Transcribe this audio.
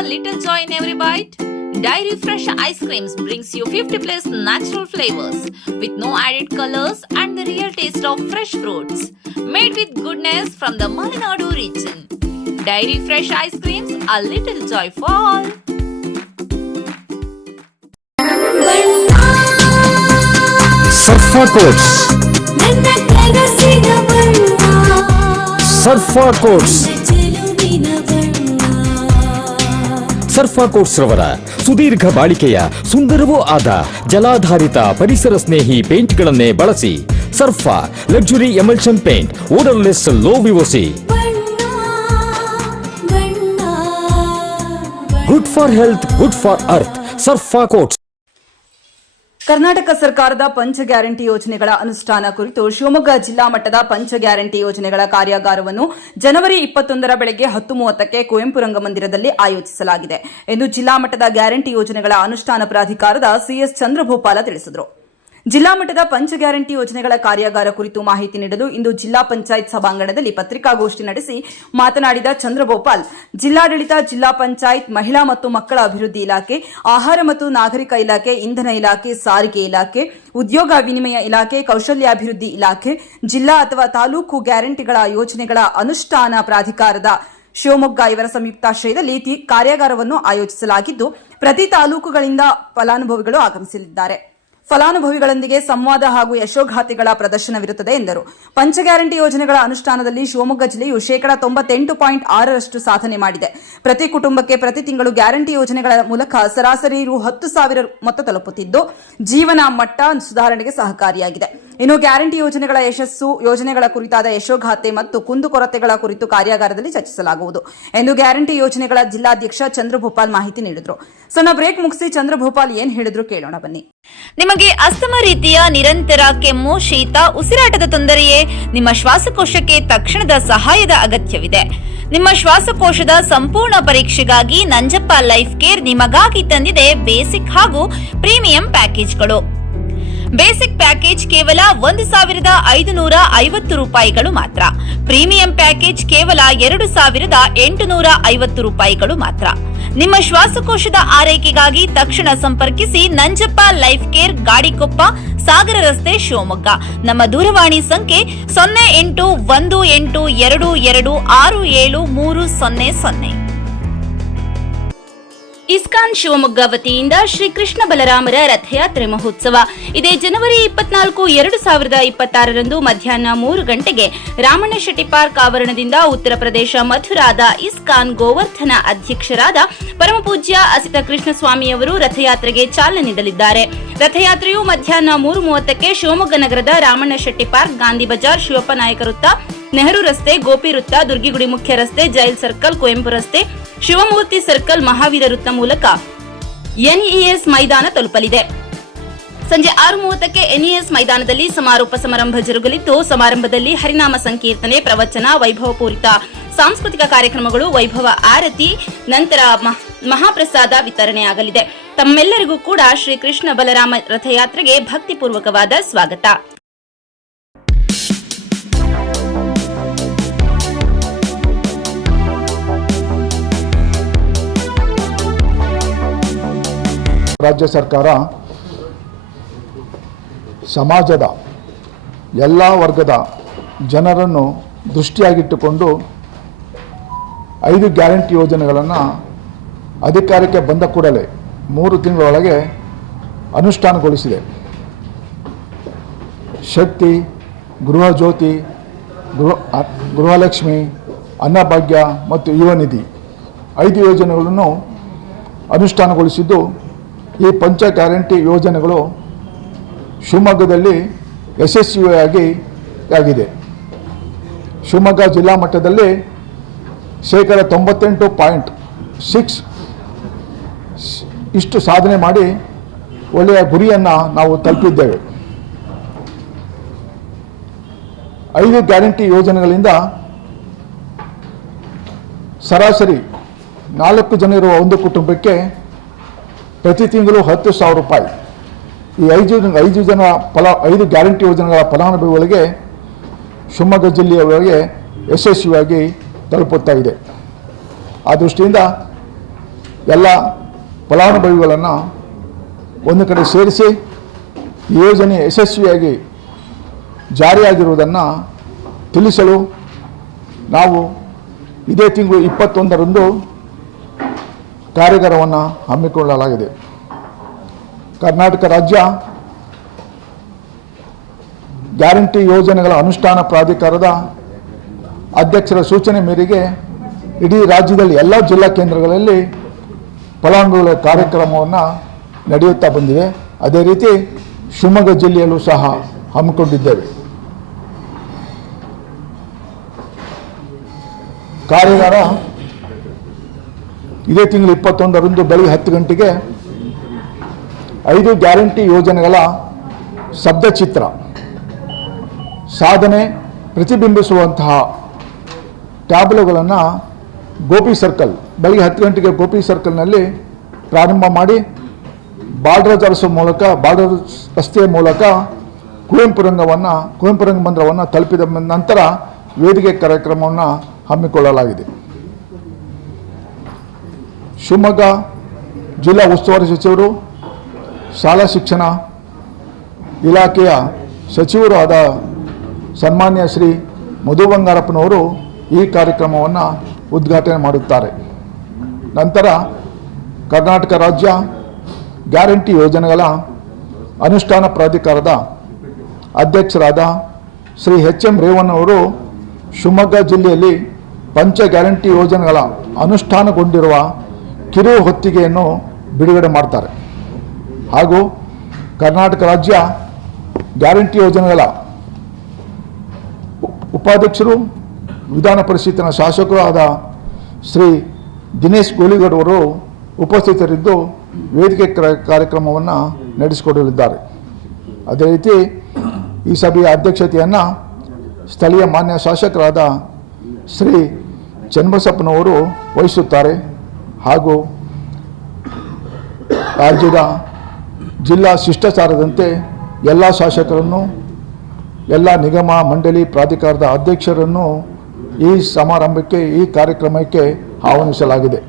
a little joy in every bite? Dairy Fresh Ice Creams brings you 50 plus natural flavors with no added colors and the real taste of fresh fruits. Made with goodness from the Malenadu region. Dairy Fresh Ice Creams, a little joy for all. Surfa Coats. Surfa Coats. ಸರ್ಫಾ quotes ರವರ ಸುದೀರ್ಘ ಬಾಳಿಕೆಯ ಸುಂದರವೂ ಆದ ಜಲಾಧಾರಿತ ಪರಿಸರ ಸ್ನೇಹಿ ಪೇಂಟ್ಗಳನ್ನೇ ಬಳಸಿ. Sarfa luxury emulsion paint, odourless, low VOC, good for health, good for earth. Sarfa coats. Karnataka ಸರ್ಕಾರದ ಪಂಚ guarantee ಯೋಜನೆಗಳ ಅನುಷ್ಠಾನ ಕುರಿತು ಶಿವಮೊಗ್ಗ ಜಿಲ್ಲಾ ಮಟ್ಟದ ಪಂಚ ಗ್ಯಾರಂಟಿ ಯೋಜನೆಗಳ ಕಾರ್ಯಾಗಾರವನ್ನು ಜನವರಿ 21 ಬೆಳಗ್ಗೆ 10:30ಕ್ಕೆ ಕುವೆಂಪು ರಂಗಮಂದಿರದಲ್ಲಿ ಆಯೋಜಿಸಲಾಗಿದೆ ಎಂದು ಜಿಲ್ಲಾ ಮಟ್ಟದ ಗ್ಯಾರಂಟಿ ಯೋಜನೆಗಳ ಅನುಷ್ಠಾನ ಪ್ರಾಧಿಕಾರದ ಸಿಎಸ್ ಚಂದ್ರಭೂಪಾಲ ತಿಳಿಸಿದರು. ಜಿಲ್ಲಾ ಮಟ್ಟದ ಪಂಚ ಗ್ಯಾರಂಟಿ ಯೋಜನೆಗಳ ಕಾರ್ಯಾಗಾರ ಕುರಿತು ಮಾಹಿತಿ ನೀಡಲು ಇಂದು ಜಿಲ್ಲಾ ಪಂಚಾಯತ್ ಸಭಾಂಗಣದಲ್ಲಿ ಪತ್ರಿಕಾಗೋಷ್ಠಿ ನಡೆಸಿ ಮಾತನಾಡಿದ ಚಂದ್ರಭೂಪಾಲ್, ಜಿಲ್ಲಾಡಳಿತ, ಜಿಲ್ಲಾ ಪಂಚಾಯತ್, ಮಹಿಳಾ ಮತ್ತು ಮಕ್ಕಳ ಅಭಿವೃದ್ಧಿ ಇಲಾಖೆ, ಆಹಾರ ಮತ್ತು ನಾಗರಿಕ ಇಲಾಖೆ, ಇಂಧನ ಇಲಾಖೆ, ಸಾರಿಗೆ ಇಲಾಖೆ, ಉದ್ಯೋಗ ವಿನಿಮಯ ಇಲಾಖೆ, ಕೌಶಲ್ಯಾಭಿವೃದ್ಧಿ ಇಲಾಖೆ, ಜಿಲ್ಲಾ ಅಥವಾ ತಾಲೂಕು ಗ್ಯಾರಂಟಿಗಳ ಯೋಜನೆಗಳ ಅನುಷ್ಠಾನ ಪ್ರಾಧಿಕಾರದ ಶಿವಮೊಗ್ಗ ಇವರ ಸಂಯುಕ್ತಾಶ್ರಯದಲ್ಲಿ ಕಾರ್ಯಾಗಾರವನ್ನು ಆಯೋಜಿಸಲಾಗಿದ್ದು, ಪ್ರತಿ ತಾಲೂಕುಗಳಿಂದ ಫಲಾನುಭವಿಗಳು ಆಗಮಿಸಲಿದ್ದಾರೆ. ಫಲಾನುಭವಿಗಳೊಂದಿಗೆ ಸಂವಾದ ಹಾಗೂ ಯಶೋಗಾಥೆಗಳ ಪ್ರದರ್ಶನವಿರುತ್ತದೆ ಎಂದರು. ಪಂಚ ಗ್ಯಾರಂಟಿ ಯೋಜನೆಗಳ ಅನುಷ್ಠಾನದಲ್ಲಿ ಶಿವಮೊಗ್ಗ ಜಿಲ್ಲೆಯು 98.6% ಸಾಧನೆ ಮಾಡಿದೆ. ಪ್ರತಿ ಕುಟುಂಬಕ್ಕೆ ಪ್ರತಿ ತಿಂಗಳು ಗ್ಯಾರಂಟಿ ಯೋಜನೆಗಳ ಮೂಲಕ ಸರಾಸರಿ ರು 10,000 ಮೊತ್ತ ತಲುಪುತ್ತಿದ್ದು ಜೀವನ ಮಟ್ಟ ಸುಧಾರಣೆಗೆ ಸಹಕಾರಿಯಾಗಿದೆ. ಇನ್ನು ಗ್ಯಾರಂಟಿ ಯೋಜನೆಗಳ ಯಶಸ್ಸು, ಯೋಜನೆಗಳ ಕುರಿತಾದ ಯಶೋಗಾಥೆ ಮತ್ತು ಕುಂದುಕೊರತೆಗಳ ಕುರಿತು ಕಾರ್ಯಾಗಾರದಲ್ಲಿ ಚರ್ಚಿಸಲಾಗುವುದು ಎಂದು ಗ್ಯಾರಂಟಿ ಯೋಜನೆಗಳ ಜಿಲ್ಲಾಧ್ಯಕ್ಷ ಚಂದ್ರಭೂಪಾಲ್ ಮಾಹಿತಿ ನೀಡಿದರು. ಸಣ್ಣ ಬ್ರೇಕ್ ಮುಗಿಸಿ ಚಂದ್ರಭೂಪಾಲ್ ಏನ್ ಹೇಳಿದ್ರು ಕೇಳೋಣ ಬನ್ನಿ. ನಿಮಗೆ ಅಸ್ತಮ ರೀತಿಯ ನಿರಂತರ ಕೆಮ್ಮು, ಶೀತ, ಉಸಿರಾಟದ ತೊಂದರೆಯೇ? ನಿಮ್ಮ ಶ್ವಾಸಕೋಶಕ್ಕೆ ತಕ್ಷಣದ ಸಹಾಯದ ಅಗತ್ಯವಿದೆ. ನಿಮ್ಮ ಶ್ವಾಸಕೋಶದ ಸಂಪೂರ್ಣ ಪರೀಕ್ಷೆಗಾಗಿ ನಂಜಪ್ಪ ಲೈಫ್ ಕೇರ್ ನಿಮಗಾಗಿ ತಂದಿದೆ ಬೇಸಿಕ್ ಹಾಗೂ ಪ್ರೀಮಿಯಂ ಪ್ಯಾಕೇಜ್ಗಳು. ಬೇಸಿಕ್ ಪ್ಯಾಕೇಜ್ ಕೇವಲ 1,550 ರೂಪಾಯಿಗಳು ಮಾತ್ರ. ಪ್ರೀಮಿಯಂ ಪ್ಯಾಕೇಜ್ ಕೇವಲ 2,850 ರೂಪಾಯಿಗಳು ಮಾತ್ರ. ನಿಮ್ಮ ಶ್ವಾಸಕೋಶದ ಆರೈಕೆಗಾಗಿ ತಕ್ಷಣ ಸಂಪರ್ಕಿಸಿ ನಂಜಪ್ಪ ಲೈಫ್ ಕೇರ್, ಗಾಡಿಕೊಪ್ಪ, ಸಾಗರ ರಸ್ತೆ, ಶಿವಮೊಗ್ಗ. ನಮ್ಮ ದೂರವಾಣಿ ಸಂಖ್ಯೆ 0818226730. ಇಸ್ಕಾನ್ ಶಿವಮೊಗ್ಗ ವತಿಯಿಂದ ಶ್ರೀ ಕೃಷ್ಣ ಬಲರಾಮರ ರಥಯಾತ್ರೆ ಮಹೋತ್ಸವ ಇದೇ ಜನವರಿ 24, 2026ರಂದು ಮಧ್ಯಾಹ್ನ 3 ಗಂಟೆಗೆ ರಾಮಣ್ಣ ಶೆಟ್ಟಿ ಪಾರ್ಕ್ ಆವರಣದಿಂದ ಉತ್ತರ ಪ್ರದೇಶ ಮಥುರಾದ ಇಸ್ಕಾನ್ ಗೋವರ್ಧನ ಅಧ್ಯಕ್ಷರಾದ ಪರಮಪೂಜ್ಯ ಅಸಿತ ಕೃಷ್ಣಸ್ವಾಮಿಯವರು ರಥಯಾತ್ರೆಗೆ ಚಾಲನೆ ನೀಡಲಿದ್ದಾರೆ. ರಥಯಾತ್ರೆಯು ಮಧ್ಯಾಹ್ನ 3:30ಕ್ಕೆ ಶಿವಮೊಗ್ಗ ನಗರದ ರಾಮಣ್ಣ ಶೆಟ್ಟಿ ಪಾರ್ಕ್, ಗಾಂಧಿ ಬಜಾರ್, ಶಿವಪ್ಪ ನಾಯಕ ವೃತ್ತ, ನೆಹರು ರಸ್ತೆ, ಗೋಪಿ ವೃತ್ತ, ದುರ್ಗಿಗುಡಿ ಮುಖ್ಯ ರಸ್ತೆ, ಜೈಲ್ ಸರ್ಕಲ್, ಕುವೆಂಪು ರಸ್ತೆ, ಶಿವಮೂರ್ತಿ ಸರ್ಕಲ್, ಮಹಾವೀರ ವೃತ್ತ ಮೂಲಕ ಎನ್ಇಎಸ್ ಮೈದಾನ ತಲುಪಲಿದೆ. ಸಂಜೆ 6:30ಕ್ಕೆ ಎನ್ಇಎಸ್ ಮೈದಾನದಲ್ಲಿ ಸಮಾರೋಪ ಸಮಾರಂಭ ಜರುಗಲಿದ್ದು, ಸಮಾರಂಭದಲ್ಲಿ ಹರಿನಾಮ ಸಂಕೀರ್ತನೆ, ಪ್ರವಚನ, ವೈಭವಪೂರಿತ ಸಾಂಸ್ಕೃತಿಕ ಕಾರ್ಯಕ್ರಮಗಳು, ವೈಭವ ಆರತಿ, ನಂತರ ಮಹಾಪ್ರಸಾದ ವಿತರಣೆಯಾಗಲಿದೆ. ತಮ್ಮೆಲ್ಲರಿಗೂ ಕೂಡ ಶ್ರೀ ಕೃಷ್ಣ ಬಲರಾಮ ರಥಯಾತ್ರೆಗೆ ಭಕ್ತಿಪೂರ್ವಕವಾದ ಸ್ವಾಗತ. ರಾಜ್ಯ ಸರ್ಕಾರ ಸಮಾಜದ ಎಲ್ಲ ವರ್ಗದ ಜನರನ್ನು ದೃಷ್ಟಿಯಾಗಿಟ್ಟುಕೊಂಡು 5 ಗ್ಯಾರಂಟಿ ಯೋಜನೆಗಳನ್ನು ಅಧಿಕಾರಕ್ಕೆ ಬಂದ ಕೂಡಲೇ 3 ತಿಂಗಳೊಳಗೆ ಅನುಷ್ಠಾನಗೊಳಿಸಿದೆ. ಶಕ್ತಿ, ಗೃಹ ಜ್ಯೋತಿ, ಗೃಹಲಕ್ಷ್ಮಿ, ಅನ್ನಭಾಗ್ಯ ಮತ್ತು ಯುವ ನಿಧಿ 5 ಯೋಜನೆಗಳನ್ನು ಅನುಷ್ಠಾನಗೊಳಿಸಿದ್ದು, ಈ ಪಂಚ ಗ್ಯಾರಂಟಿ ಯೋಜನೆಗಳು ಶಿವಮೊಗ್ಗದಲ್ಲಿ ಯಶಸ್ವಿಯಾಗಿದೆ. ಶಿವಮೊಗ್ಗ ಜಿಲ್ಲಾ ಮಟ್ಟದಲ್ಲಿ 98.6% ಇಷ್ಟು ಸಾಧನೆ ಮಾಡಿ ಒಳ್ಳೆಯ ಗುರಿಯನ್ನು ನಾವು ತಲುಪಿದ್ದೇವೆ. 5 ಗ್ಯಾರಂಟಿ ಯೋಜನೆಗಳಿಂದ ಸರಾಸರಿ 4 ಜನ ಇರುವ ಒಂದು ಕುಟುಂಬಕ್ಕೆ ಪ್ರತಿ ತಿಂಗಳು 10,000 ರೂಪಾಯಿ. ಈ 5 ಗ್ಯಾರಂಟಿ ಯೋಜನೆಗಳ ಫಲಾನುಭವಿಗಳಿಗೆ ಶಿವಮೊಗ್ಗ ಜಿಲ್ಲೆಯವರೆಗೆ ಯಶಸ್ವಿಯಾಗಿ ತಲುಪುತ್ತಾ ಇದೆ. ಆ ದೃಷ್ಟಿಯಿಂದ ಎಲ್ಲ ಫಲಾನುಭವಿಗಳನ್ನು ಒಂದು ಕಡೆ ಸೇರಿಸಿ ಈ ಯೋಜನೆ ಯಶಸ್ವಿಯಾಗಿ ಜಾರಿಯಾಗಿರುವುದನ್ನು ತಿಳಿಸಲು ನಾವು ಇದೇ ತಿಂಗಳು 21ರಂದು ಕಾರ್ಯಾಗಾರವನ್ನು ಹಮ್ಮಿಕೊಳ್ಳಲಾಗಿದೆ. ಕರ್ನಾಟಕ ರಾಜ್ಯ ಗ್ಯಾರಂಟಿ ಯೋಜನೆಗಳ ಅನುಷ್ಠಾನ ಪ್ರಾಧಿಕಾರದ ಅಧ್ಯಕ್ಷರ ಸೂಚನೆ ಮೇರೆಗೆ ಇಡೀ ರಾಜ್ಯದಲ್ಲಿ ಎಲ್ಲ ಜಿಲ್ಲಾ ಕೇಂದ್ರಗಳಲ್ಲಿ ಫಲಾನುಭವಿಗಳ ಕಾರ್ಯಕ್ರಮವನ್ನು ನಡೆಯುತ್ತಾ ಬಂದಿವೆ. ಅದೇ ರೀತಿ ಶಿವಮೊಗ್ಗ ಜಿಲ್ಲೆಯಲ್ಲೂ ಸಹ ಹಮ್ಮಿಕೊಂಡಿದ್ದೇವೆ. ಕಾರ್ಯಾಗಾರ ಇದೇ ತಿಂಗಳು 21ರಂದು ಬೆಳಗ್ಗೆ 10 ಗಂಟೆಗೆ 5 ಗ್ಯಾರಂಟಿ ಯೋಜನೆಗಳ ಶಬ್ದಚಿತ್ರ ಸಾಧನೆ ಪ್ರತಿಬಿಂಬಿಸುವಂತಹ ಟ್ಯಾಬ್ಲೋಗಳನ್ನು ಗೋಪಿ ಸರ್ಕಲ್ ಬೆಳಗ್ಗೆ 10 ಗಂಟೆಗೆ ಗೋಪಿ ಸರ್ಕಲ್ನಲ್ಲಿ ಪ್ರಾರಂಭ ಮಾಡಿ ಬಾಲರಾಜ್ ರಸ್ತೆಯ ಮೂಲಕ ಕುವೆಂಪು ರಂಗ ಮಂದಿರವನ್ನು ತಲುಪಿದ ನಂತರ ವೇದಿಕೆ ಕಾರ್ಯಕ್ರಮವನ್ನು ಹಮ್ಮಿಕೊಳ್ಳಲಾಗಿದೆ. ಶಿವಮೊಗ್ಗ ಜಿಲ್ಲಾ ಉಸ್ತುವಾರಿ ಸಚಿವರು, ಶಾಲಾ ಶಿಕ್ಷಣ ಇಲಾಖೆಯ ಸಚಿವರು ಆದ ಸನ್ಮಾನ್ಯ ಶ್ರೀ ಮಧು ಬಂಗಾರಪ್ಪನವರು ಈ ಕಾರ್ಯಕ್ರಮವನ್ನು ಉದ್ಘಾಟನೆ ಮಾಡುತ್ತಾರೆ. ನಂತರ ಕರ್ನಾಟಕ ರಾಜ್ಯ ಗ್ಯಾರಂಟಿ ಯೋಜನೆಗಳ ಅನುಷ್ಠಾನ ಪ್ರಾಧಿಕಾರದ ಅಧ್ಯಕ್ಷರಾದ ಶ್ರೀ ಎಚ್.ಎಂ. ರೇವಣ್ಣವರು ಶಿವಮೊಗ್ಗ ಜಿಲ್ಲೆಯಲ್ಲಿ ಪಂಚ ಗ್ಯಾರಂಟಿ ಯೋಜನೆಗಳ ಅನುಷ್ಠಾನಗೊಂಡಿರುವ ಕಿರು ಹೊತ್ತಿಗೆಯನ್ನು ಬಿಡುಗಡೆ ಮಾಡ್ತಾರೆ. ಹಾಗೂ ಕರ್ನಾಟಕ ರಾಜ್ಯ ಗ್ಯಾರಂಟಿ ಯೋಜನೆಗಳ ಉಪಾಧ್ಯಕ್ಷರು, ವಿಧಾನ ಪರಿಷತ್ತಿನ ಶಾಸಕರು ಆದ ಶ್ರೀ ದಿನೇಶ್ ಗೋಲಿಗೌಡ್ ಅವರು ಉಪಸ್ಥಿತರಿದ್ದು ವೇದಿಕೆ ಕಾರ್ಯಕ್ರಮವನ್ನು ನಡೆಸಿಕೊಡಲಿದ್ದಾರೆ. ಅದೇ ರೀತಿ ಈ ಸಭೆಯ ಅಧ್ಯಕ್ಷತೆಯನ್ನು ಸ್ಥಳೀಯ ಮಾನ್ಯ ಶಾಸಕರಾದ ಶ್ರೀ ಚನ್ನಬಸಪ್ಪನವರು ವಹಿಸುತ್ತಾರೆ. ಹಾಗೂ ರಾಜ್ಯದ ಜಿಲ್ಲಾ ಶಿಷ್ಟಾಚಾರದಂತೆ ಎಲ್ಲ ಶಾಸಕರನ್ನು, ಎಲ್ಲ ನಿಗಮ ಮಂಡಳಿ ಪ್ರಾಧಿಕಾರದ ಅಧ್ಯಕ್ಷರನ್ನು ಈ ಸಮಾರಂಭಕ್ಕೆ, ಈ ಕಾರ್ಯಕ್ರಮಕ್ಕೆ ಆಹ್ವಾನಿಸಲಾಗಿದೆ.